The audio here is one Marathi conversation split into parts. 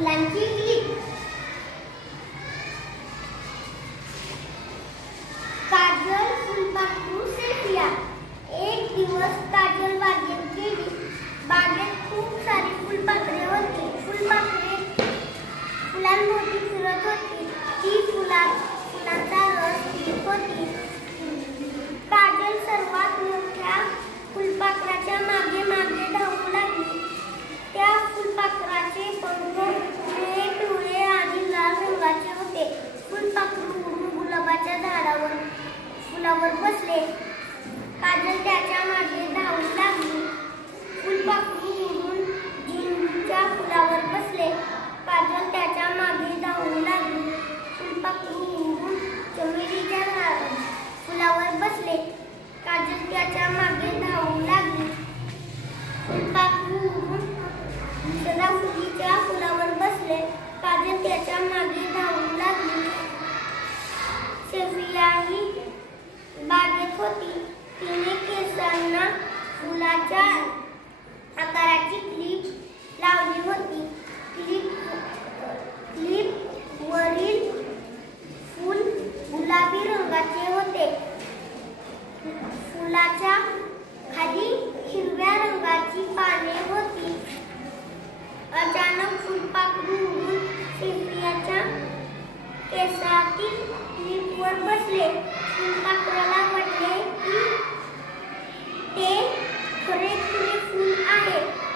làm chiếc clip फुलावर बसले. काजल त्याच्यामागे धावून लागली. फुलपाखरू होती. तिने केसांना फुलाच्या आकारात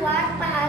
walk past.